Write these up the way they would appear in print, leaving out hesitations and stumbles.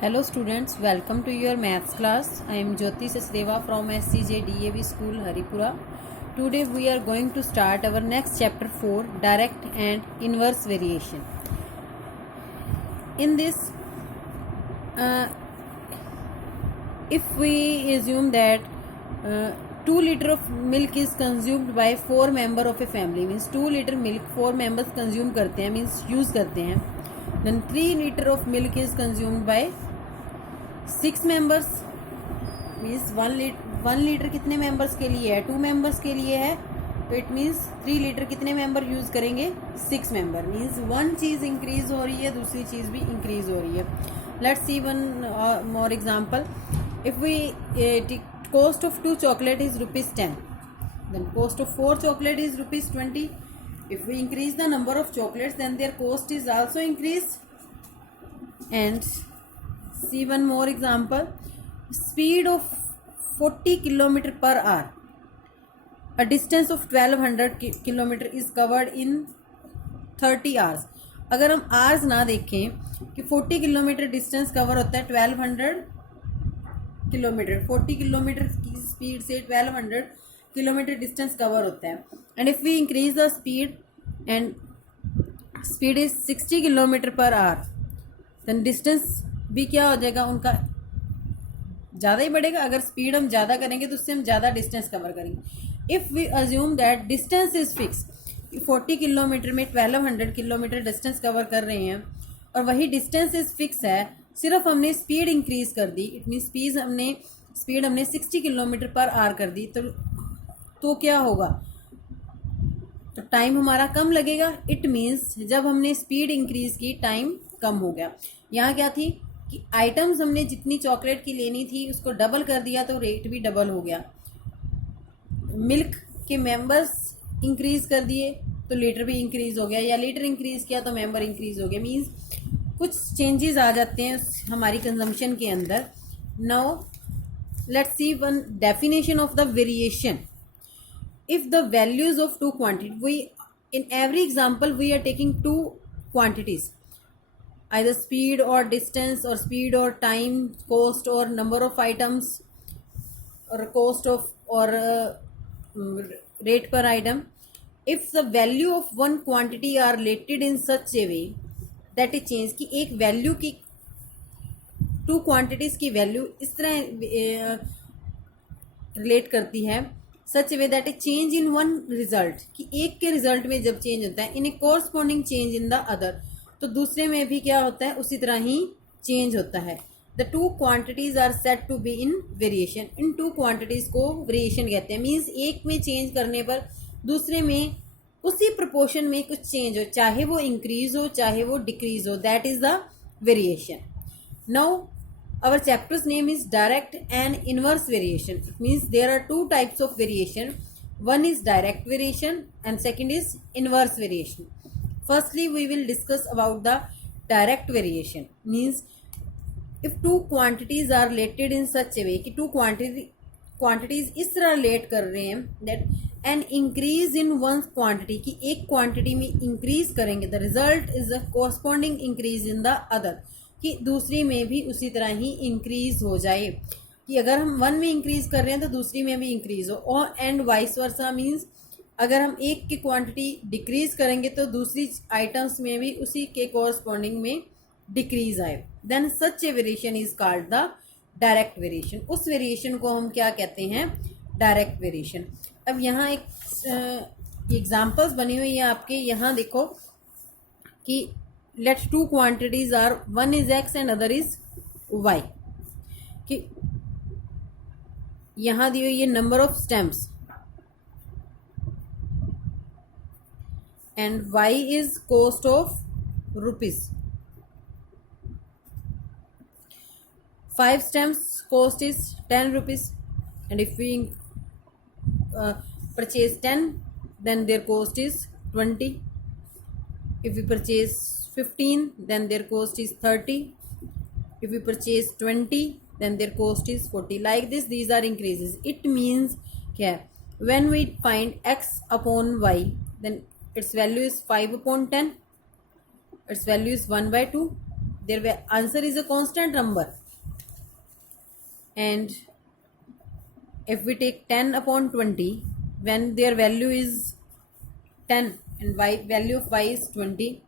Hello students, welcome to your maths class. I am Jyoti Sachdeva from SCJ DAV School Haripura. Today we are going to start our next chapter 4, direct and inverse variation. In this, if we assume that 2 liter of milk is consumed by 4 member of a family, means 2 liter milk 4 members consume करते हैं, means use करते हैं. Then 3 liter of milk is consumed by 6 members, means 1 litre कितने members के लिए है? 2 members के लिए है. तो इट मीन्स 3 लीटर कितने मेंबर यूज करेंगे? 6 मेंबर. मीन्स वन चीज इंक्रीज हो रही है, दूसरी चीज भी इंक्रीज हो रही है. Let's see one more example. If we cost of 2 chocolate is ₹10, then cost of 4 chocolate is ₹20. If we increase the number of chocolates, then their cost is also increased. And see one more example. Speed of 40 km per hour. A distance of 1200 km is covered in 30 hours. अगर हम hours ना देखें कि 40 kilometre distance cover होता है 1200 kilometre, 40 kilometre की speed से 1200 kilometre distance cover होता है. And if we increase the speed and speed is 60 kilometre per hour, then distance भी क्या हो जाएगा उनका? ज़्यादा ही बढ़ेगा. अगर स्पीड हम ज़्यादा करेंगे तो उससे हम ज़्यादा डिस्टेंस कवर करेंगे. If we assume that distance is fix, 40 kilometre में 1200 किलोमीटर डिस्टेंस कवर कर रहे हैं और वही डिस्टेंस इज फिक्स है, सिर्फ हमने स्पीड इंक्रीज कर दी. इट मीन स्पीड हमने 60 किलोमीटर पर आवर कर दी. तो क्या होगा? तो टाइम हमारा कम लगेगा. इट मीन्स जब हमने स्पीड इंक्रीज की टाइम कम हो गया. यहाँ क्या थी कि आइटम्स हमने जितनी चॉकलेट की लेनी थी उसको डबल कर दिया तो रेट भी डबल हो गया. मिल्क के मेंबर्स इंक्रीज कर दिए तो लीटर भी इंक्रीज हो गया, या लीटर इंक्रीज किया तो मेंबर इंक्रीज हो गया. मीन्स कुछ चेंजेस आ जाते हैं हमारी कंजम्पशन के अंदर. Now let's see one definition of the variation. If the values of two quantity, we in every example we are taking two quantities, either speed or distance or speed or time, cost or number of items, or cost of or rate per item. If the value of one quantity are related in such a way that it change, कि एक value की two quantities की value इस तरह relate करती है, such way that a change in one result, कि एक के रिजल्ट में जब चेंज होता है in a corresponding change in the other, तो दूसरे में भी क्या होता है? उसी तरह ही चेंज होता है. The two quantities are set to be in variation. इन टू क्वांटिटीज को वेरिएशन कहते हैं. मीन्स एक में चेंज करने पर दूसरे में उसी प्रोपोर्शन में कुछ चेंज हो, चाहे वो इंक्रीज हो चाहे वो डिक्रीज हो, that is the variation. Now our chapter's name is direct and inverse variation. It means there are two types of variation. One is direct variation and second is inverse variation. Firstly we will discuss about the direct variation. Means if two quantities are related in such a way कि two quantities इस तरह relate कर रहे हैं that an increase in one quantity, कि एक quantity में increase करेंगे, the result is a corresponding increase in the other, कि दूसरी में भी उसी तरह ही इंक्रीज हो जाए. कि अगर हम वन में इंक्रीज कर रहे हैं तो दूसरी में भी इंक्रीज हो, और एंड वाइस वर्सा. मीन्स अगर हम एक की क्वांटिटी डिक्रीज करेंगे तो दूसरी आइटम्स में भी उसी के कोरस्पॉन्डिंग में डिक्रीज आए. Then such a variation is called the direct variation. उस वेरिएशन को हम क्या कहते हैं? Direct variation. अब यहाँ एक एग्जाम्पल्स बनी हुई है आपके. यहाँ देखो कि let two quantities are, one is x and other is y, कि यहाँ दी हुई है number of stamps and y is cost of rupees. 5 stamps cost is 10 rupees, and if we purchase 10 then their cost is 20. If we purchase 15 then their cost is 30. If we purchase 20 then their cost is 40. Like this these are increases. It means क्या? When we find x upon y, then its value is 5 upon 10, its value is 1/2, their answer is a constant number. And if we take 10 upon 20, when their value is 10 and value of y is 20,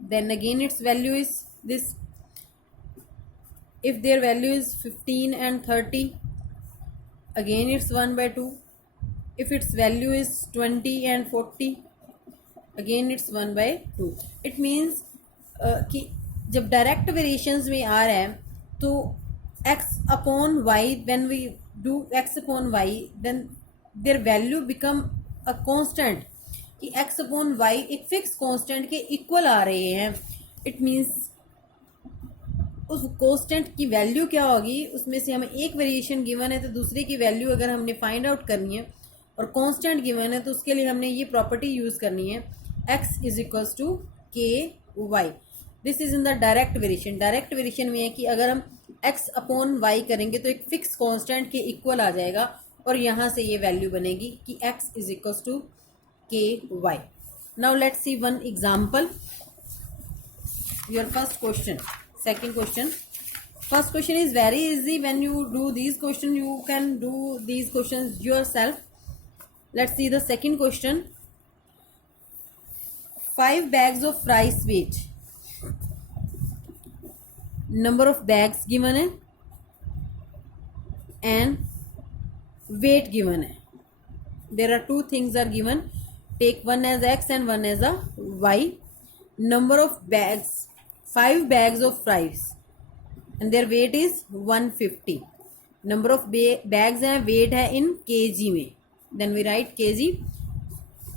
then again its value is this. If their value is 15 and 30, again it's 1 by 2. If its value is 20 and 40, again it's 1 by 2. It means कि जब direct variations में आ रहा है तो x upon y, when we do x upon y, then their value become a constant, कि x upon y एक fix constant के equal आ रहे हैं. इट मीन्स उस कांस्टेंट की वैल्यू क्या होगी, उसमें से हमें एक वेरिएशन गिवन है तो दूसरे की वैल्यू अगर हमने फाइंड आउट करनी है और कांस्टेंट गिवन है तो उसके लिए हमने ये प्रॉपर्टी यूज करनी है, x is equals to K Y. This is in the direct variation. Direct variation में है कि अगर हम x अपॉन y करेंगे तो एक फिक्स कांस्टेंट के इक्वल आ जाएगा और यहाँ से ये वैल्यू बनेगी कि x is equals to K Y. Now let's see one example. Your first question, second question. First question is very easy. When you do these questions, you can do these questions yourself. Let's see the second question. 5 bags of rice weight. Number of bags given है and weight given है. There are two things are given. Take one as x and one as a y. Number of bags, 5 bags of rice and their weight is 150. Number of bags है, weight है in kg में. Then we write kg.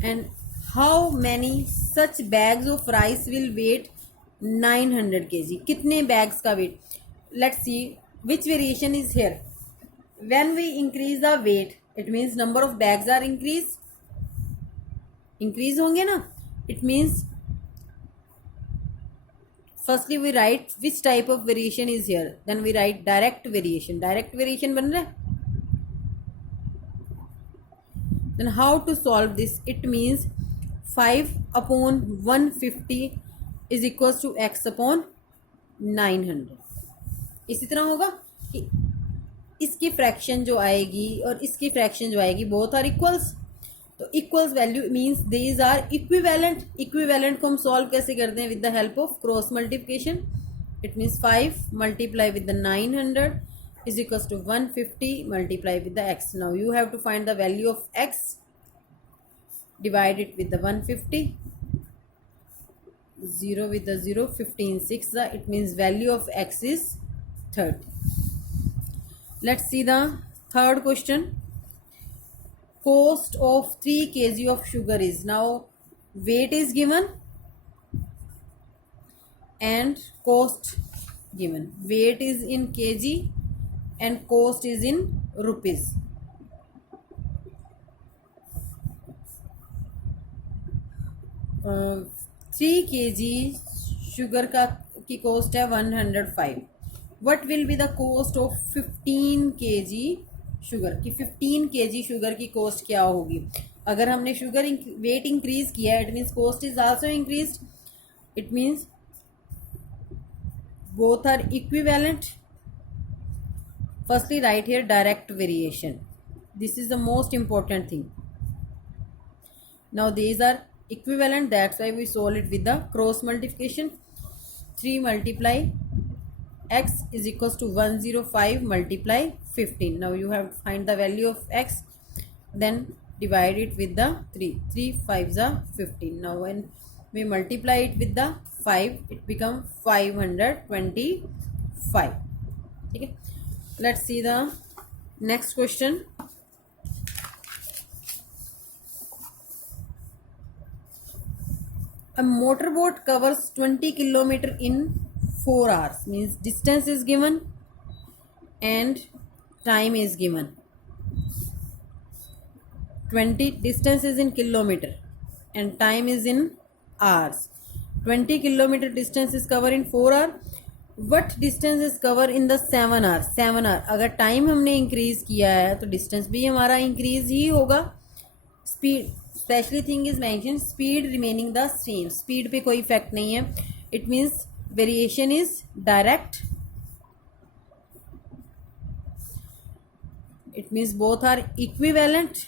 And how many such bags of rice will weight 900 kg? कितने bags का weight? Let's see which variation is here. When we increase the weight, it means number of bags are increase होंगे ना. It means firstly we write which type of variation is here, then we write direct variation. Direct variation बन रहा है. Then how to solve this? It means 5 upon 150 is equals to x upon 900. इसी तरह होगा कि इसकी fraction जो आएगी और इसकी फ्रैक्शन जो आएगी बोथ आर इक्वल्स. तो equals value means these are equivalent. Equivalent को हम सॉल्व कैसे करते हैं? With the help of cross multiplication. It means 5 multiply with the 900 is equals to 150 multiply with the x. Now you have to find the value of x. Divide it with the 150. 0 with the 0, 15 6. It means value of x is 30. Let's see the third question. Cost of 3 kg of sugar is. Now weight is given and cost given. Weight is in kg and cost is in rupees. uh, 3 kg sugar का की cost है 105. What will be the cost of 15 kg sugar की? 15 kg sugar की cost क्या होगी? अगर हमने sugar weight increase किया, it means cost is also increase. It means both are equivalent. Firstly, write here direct variation. This is the most important thing. Now these are equivalent. That's why we solve it with the cross multiplication. 3 multiply x is equals to 105 multiply 15. Now you have to find the value of x. Then divide it with the 3. 3 5s are 15. Now when we multiply it with the 5, it becomes 525. Okay. Let's see the next question. A motorboat covers 20 kilometer in 4 hours. Means distance is given and time is given. 20 distance is in kilometer and time is in hours. 20 kilometer distance is covered in 4 hours. What distance is cover in the 7 hour. 7 hour. अगर time हमने increase किया है तो distance भी हमारा increase ही होगा. Speed specially thing is mention, speed remaining the same. Speed पे कोई इफेक्ट नहीं है. It means variation is direct. It means both are equivalent.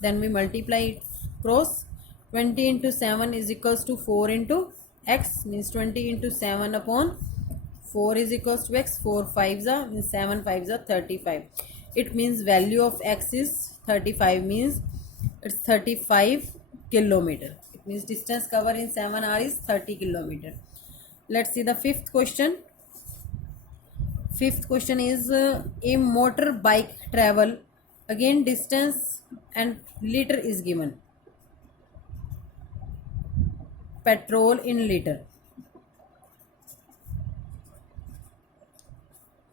Then we multiply it cross. 20 into 7 is equals to 4 into x, means 20 into 7 upon 4 is equals to x. 4 5s are, means 7 5s are 35. It means value of x is 35, means it's 35 kilometer. It means distance covered in 7 hours is 30 kilometer. Let's see the fifth question. Fifth question is a motorbike travel, again distance and liter is given. Petrol in liter.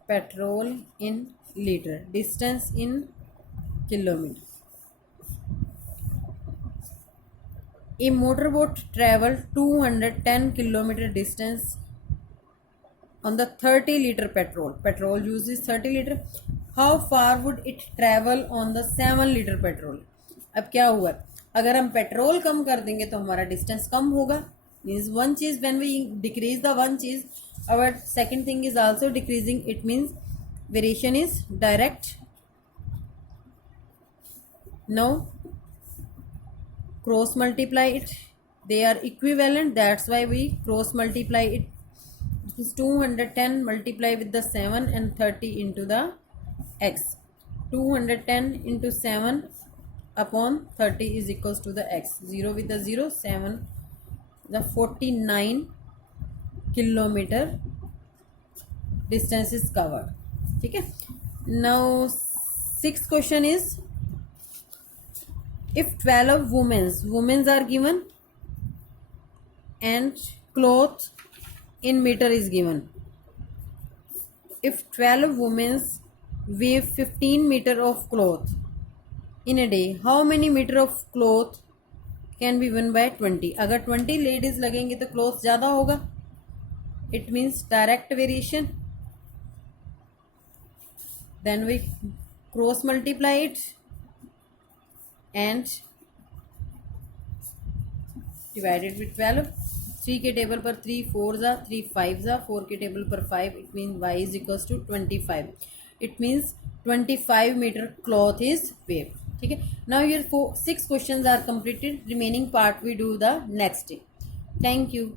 Petrol in liter. Distance in kilometer. A motorboat travel 210 kilometer distance on the 30 liter petrol. Petrol uses 30 liter. How far would it travel on the 7 liter petrol? अब क्या हुआ, अगर हम petrol कम कर देंगे तो हमारा distance कम होगा. मीन्स वन चीज when we decrease the one चीज, our second thing is also decreasing. It means variation is direct. Now cross multiply it, they are equivalent, that's why we cross multiply it. It is 210 multiply with the 7 and 30 into the x. 210 into 7 upon 30 is equals to the x. 0 with the 0, 7 the 49 kilometer distance is covered. ठीक है. Now sixth question is, if 12 women are given and cloth in meter is given. If 12 women weave 15 meter of cloth in a day, how many meter of cloth can be won by 20? अगर 20 ladies लगेंगे तो cloth ज़्यादा होगा. It means direct variation. Then we cross multiply it and divide it with 12. 3 के table पर 3 4s are, 3 5s are, 4 के table पर 5. It means y is equals to 25. It means 25 meter cloth is waved. ठीक है. Now your 6 questions are completed. Remaining part we do the next day. Thank you.